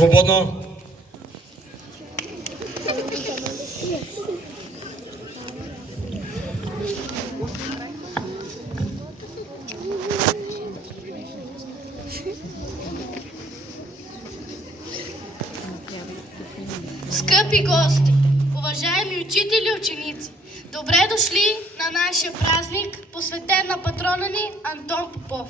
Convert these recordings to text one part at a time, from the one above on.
Свободно! Скъпи гости, уважаеми учители и ученици, добре дошли на нашия празник, посветен на патрона ни Антон Попов.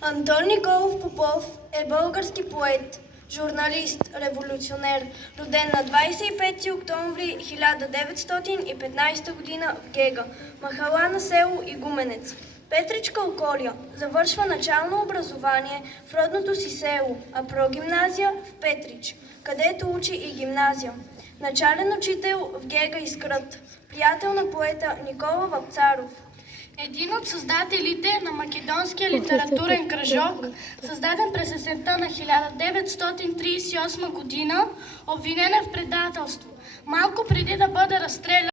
Антон Николов Попов е български поет, журналист, революционер, роден на 25 октомври 1915 г. в Гега, махала на село Игуменец. Петричка Околия завършва начално образование в родното си село, а прогимназия в Петрич, където учи и гимназия. Начален учител в Гега и Скрът, приятел на поета Никола Вапцаров. Един от създателите на македонския литературен кръжок, създаден през есента на 1938 година, обвинен е в предателство. Малко преди да бъде разстрелян,